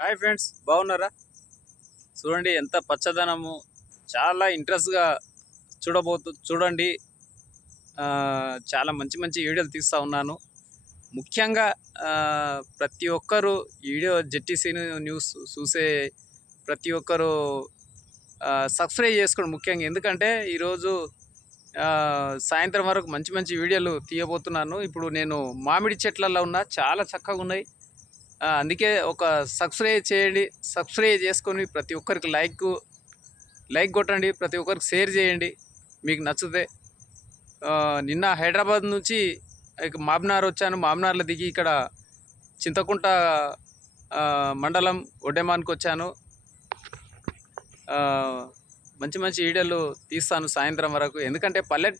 Hi friends బాగున్నారా? చూడండి ఎంత పచ్చదనము చాలా ఇంట్రెస్ట్గా చూడబోతు చూడండి. చాలా మంచి మంచి వీడియోలు తీస్తూ ఉన్నాను. ముఖ్యంగా ప్రతి ఒక్కరూ వీడియో జెట్టీసీ న్యూస్ చూసే ప్రతి ఒక్కరూ సబ్స్క్రైబ్ చేసుకోండి ముఖ్యంగా. ఎందుకంటే ఈరోజు సాయంత్రం వరకు మంచి మంచి వీడియోలు తీయబోతున్నాను. ఇప్పుడు నేను మామిడి చెట్లలో ఉన్న చాలా చక్కగా ఉన్నాయి. అందుకే ఒక సబ్స్క్రైబ్ చేయండి సబ్స్క్రైబ్ చేసుకొని ప్రతి ఒక్కరికి లైక్ లైక్ కొట్టండి ప్రతి ఒక్కరికి షేర్ చేయండి. మీకు నచ్చితే నిన్న హైదరాబాద్ నుంచి మామ్నార్ వచ్చాను. మామ్నార్లో దిగి ఇక్కడ చింతకుంట మండలం ఒడ్డెమాన్కి వచ్చాను. మంచి మంచి వీడియోలు తీస్తాను సాయంత్రం వరకు. ఎందుకంటే పల్లె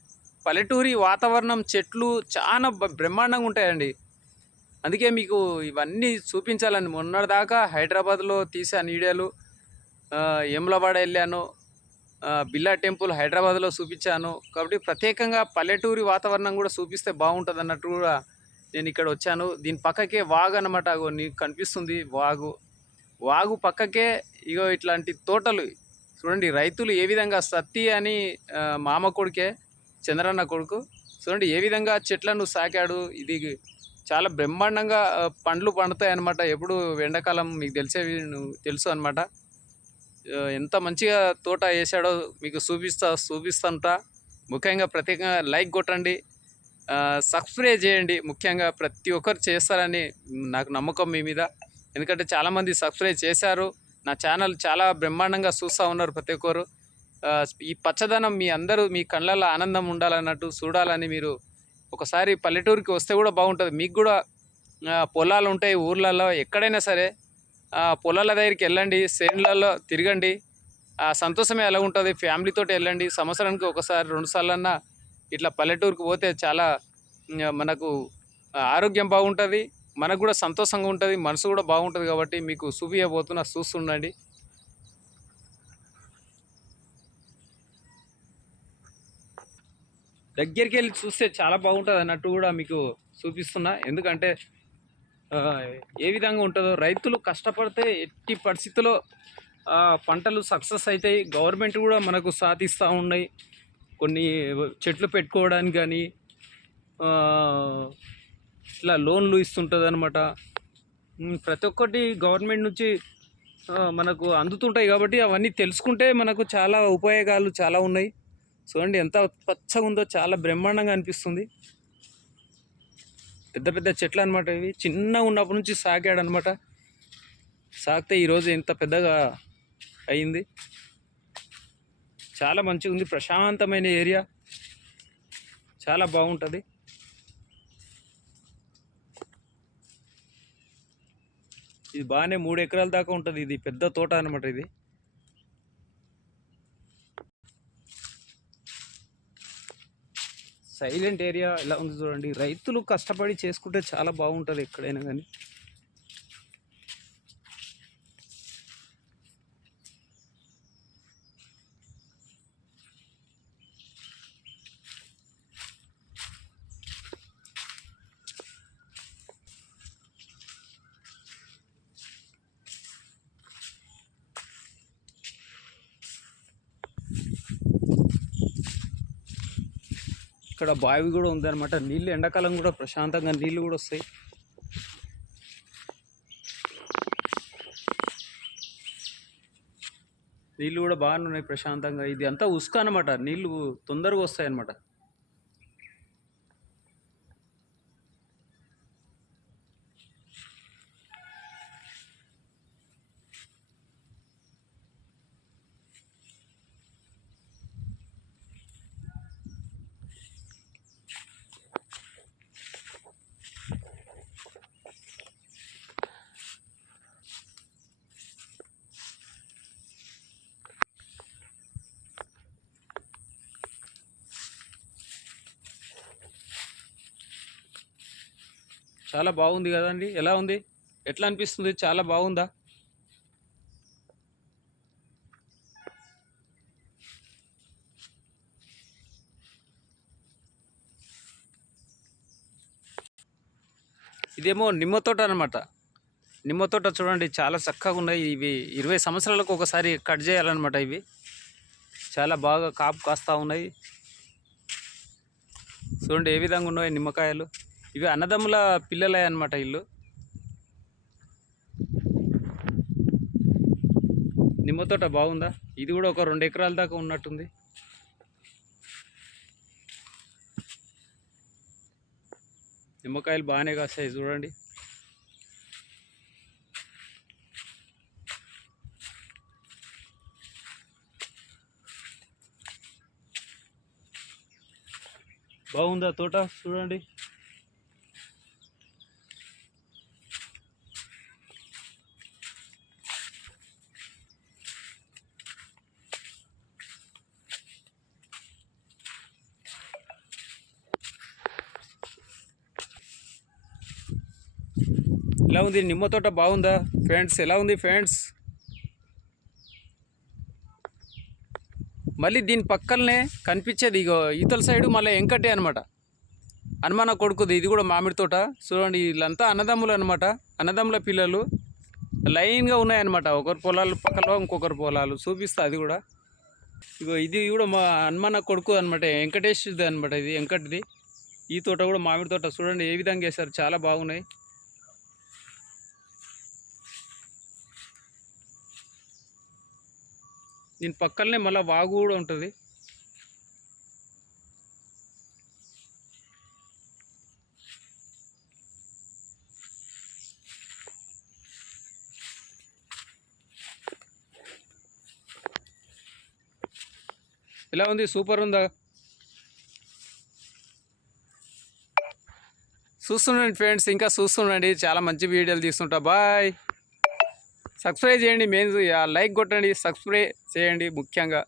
పల్లెటూరి వాతావరణం చెట్లు చాలా బ- బ్రహ్మాండంగా ఉంటాయండి. అందుకే మీకు ఇవన్నీ చూపించాలని మొన్నటిదాకా హైదరాబాద్లో తీసాను వీడియోలు ఎమ్లవాడ వెళ్ళాను బిర్లా టెంపుల్ హైదరాబాద్లో చూపించాను. కాబట్టి ప్రత్యేకంగా పల్లెటూరి వాతావరణం కూడా చూపిస్తే బాగుంటుంది అన్నట్టు కూడా నేను ఇక్కడ వచ్చాను. దీని పక్కకే వాగు అనమాట నీకు కనిపిస్తుంది వాగు. వాగు పక్కకే ఇగో ఇట్లాంటి తోటలు. చూడండి రైతులు ఏ విధంగా సత్తి అని మామ కొడుకే చంద్రన్న కొడుకు చూడండి ఏ విధంగా చెట్లను సాకాడు. ఇది చాలా బ్రహ్మాండంగా పండ్లు పండుతాయి అనమాట ఎప్పుడు ఎండాకాలం మీకు తెలిసే తెలుసు అనమాట ఎంత మంచిగా తోట వేసాడో మీకు చూపిస్తా చూపిస్తుంటా ముఖ్యంగా ప్రత్యేకంగా లైక్ కొట్టండి. సబ్స్క్రైబ్ చేయండి. ముఖ్యంగా ప్రతి ఒక్కరు చేస్తారని నాకు నమ్మకం మీ మీద. ఎందుకంటే చాలామంది సబ్స్క్రైబ్ చేశారు. నా ఛానల్ చాలా బ్రహ్మాండంగా చూస్తూ ఉన్నారు ప్రతి ఒక్కరు. ఈ పచ్చదనం మీ అందరూ మీ కళ్ళల్లో ఆనందం ఉండాలన్నట్టు చూడాలని మీరు ఒకసారి పల్లెటూరుకి వస్తే కూడా బాగుంటుంది. మీకు కూడా పొలాలు ఉంటాయి ఊర్లలో ఎక్కడైనా సరే పొలాల దగ్గరికి వెళ్ళండి శ్రేణులలో తిరగండి. ఆ సంతోషమే ఎలా ఉంటుంది ఫ్యామిలీతో వెళ్ళండి. సంవత్సరానికి ఒకసారి రెండు సార్లన్నా ఇట్లా పల్లెటూరుకు పోతే చాలా మనకు ఆరోగ్యం బాగుంటుంది మనకు కూడా సంతోషంగా ఉంటుంది మనసు కూడా బాగుంటుంది కాబట్టి మీకు చూపియబోతున్నా చూస్తుండండి. దగ్గరికి వెళ్ళి చూస్తే చాలా బాగుంటుంది అన్నట్టు కూడా మీకు చూపిస్తున్నా. ఎందుకంటే ఏ విధంగా ఉంటుందో రైతులు కష్టపడితే ఎట్టి పరిస్థితుల్లో పంటలు సక్సెస్ అవుతాయి గవర్నమెంట్ కూడా మనకు సాధిస్తూ ఉన్నాయి. కొన్ని చెట్లు పెట్టుకోవడానికి కానీ ఇట్లా లోన్లు ఇస్తుంటుంది అనమాట ప్రతి ఒక్కటి గవర్నమెంట్ నుంచి మనకు అందుతుంటాయి కాబట్టి అవన్నీ తెలుసుకుంటే మనకు చాలా ఉపయోగాలు చాలా ఉన్నాయి. చూడండి ఎంత పచ్చగా ఉందో చాలా బ్రహ్మాండంగా అనిపిస్తుంది. పెద్ద పెద్ద చెట్లు అనమాట ఇవి. చిన్న ఉన్నప్పటి నుంచి సాగాడు అనమాట సాగితే ఈరోజు ఇంత పెద్దగా అయింది. చాలా మంచిగా ఉంది. ప్రశాంతమైన ఏరియా. చాలా బాగుంటుంది. ఇది బాగానే మూడు ఎకరాల దాకా ఉంటుంది. ఇది పెద్ద తోట అనమాట ఇది. సైలెంట్ ఏరియా ఎలా ఉంది చూడండి. రైతులు కష్టపడి చేసుకుంటే చాలా బాగుంటుంది ఎక్కడైనా కానీ. ఇక్కడ బావి కూడా ఉందన్నమాట. నీళ్ళు ఎండాకాలం కూడా ప్రశాంతంగా నీళ్ళు కూడా వస్తాయి. నీళ్ళు కూడా బాగానే ఉన్నాయి ప్రశాంతంగా. ఇది అంతా ఉసుక అనమాట నీళ్ళు తొందరగా వస్తాయి అన్నమాట చాలా బాగుంది కదండి. ఎలా ఉంది? ఎట్లా అనిపిస్తుంది? చాలా బాగుందా? ఇదేమో నిమ్మ తోట అనమాట నిమ్మ తోట చూడండి చాలా చక్కగా ఉన్నాయి. ఇవి ఇరవై సంవత్సరాలకు ఒకసారి కట్ చేయాలన్నమాట ఇవి. చాలా బాగా కాపు కాస్తూ ఉన్నాయి. చూడండి ఏ విధంగా ఉన్నాయి నిమ్మకాయలు. ఇవి అన్నదమ్ముల పిల్లలే అనమాట ఇల్లు. నిమ్మ తోట బాగుందా? ఇది కూడా ఒక రెండు ఎకరాల దాకా ఉన్నట్టుంది. నిమ్మకాయలు బాగానే కాస్తాయి చూడండి. బాగుందా తోట? చూడండి. ఎలా ఉంది? నిమ్మ తోట బాగుందా? ఫ్రెండ్స్ ఎలా ఉంది ఫ్రెండ్స్? మళ్ళీ దీని పక్కనే కనిపించేది ఇగో ఈతల సైడు మళ్ళీ వెంకటే అనమాట హనుమాన కొడుకుది ఇది కూడా మామిడి తోట. చూడండి వీళ్ళంతా అన్నదమ్ములు అనమాట అన్నదమ్ముల పిల్లలు. లైన్గా ఉన్నాయన్నమాట. ఒకరి పొలాలు పక్కలో ఇంకొకరి పొలాలు చూపిస్తా అది కూడా. ఇగో ఇది కూడా మా హనుమాన కొడుకు అనమాట వెంకటేష్ది అనమాట ఇది వెంకటిది. ఈ తోట కూడా మామిడి తోట. చూడండి ఏ విధంగా వేశారు? చాలా బాగున్నాయి. దీని పక్కనే మళ్ళీ వాగు కూడా ఉంటుంది. ఎలా ఉంది? సూపర్ ఉందా? చూస్తుండండి ఫ్రెండ్స్ ఇంకా చూస్తుండండి. చాలా మంచి వీడియోలు తీస్తుంటా. బాయ్. సబ్స్క్రైబ్ చేయండి మెయిన్ లైక్ కొట్టండి సబ్స్క్రైబ్ చేయండి ముఖ్యంగా.